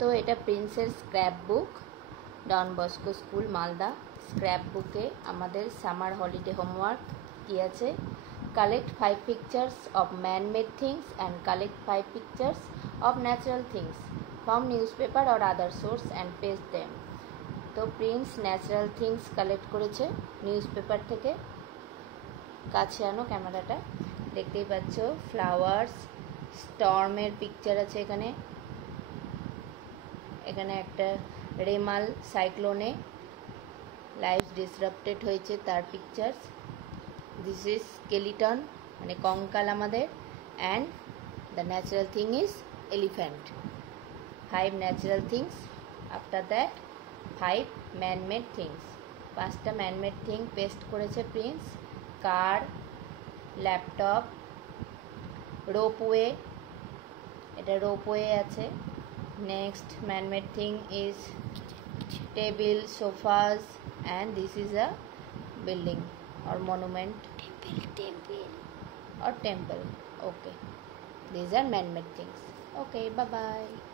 তো এটা প্রিন্সের scrap book, Don Bosco school Malda. Scrap বুকে আমাদের সামার হলিডে হোমওয়ার্ক কি আছে, collect 5 pictures of man made things and collect 5 pictures of natural things from newspaper or other source and paste them. তো Prince natural things collect করেছে newspaper থেকে। কাছে আনো ক্যামেরাটা, দেখতেই পাচ্ছ ফ্লাওয়ার্স, স্টর্মের পিকচার আছে এখানে। এখানে একটা রেমাল সাইক্লোনে লাইফ ডিসরাপ্টেড হয়েছে তার পিকচার্স। দিস ইজ স্কেলিটন মানে কঙ্কাল আমাদের, and the natural thing is elephant. 5 natural things, after that 5 man-made things. 5টা ম্যানমেড থিং পেস্ট করেছে প্রিন্স, কার, ল্যাপটপ, রোপওয়ে, এটা রোপওয়ে আছে। Next man-made thing is table, sofas, and this is a building or monument, temple or temple. Okay, these are man-made things. Okay, bye bye.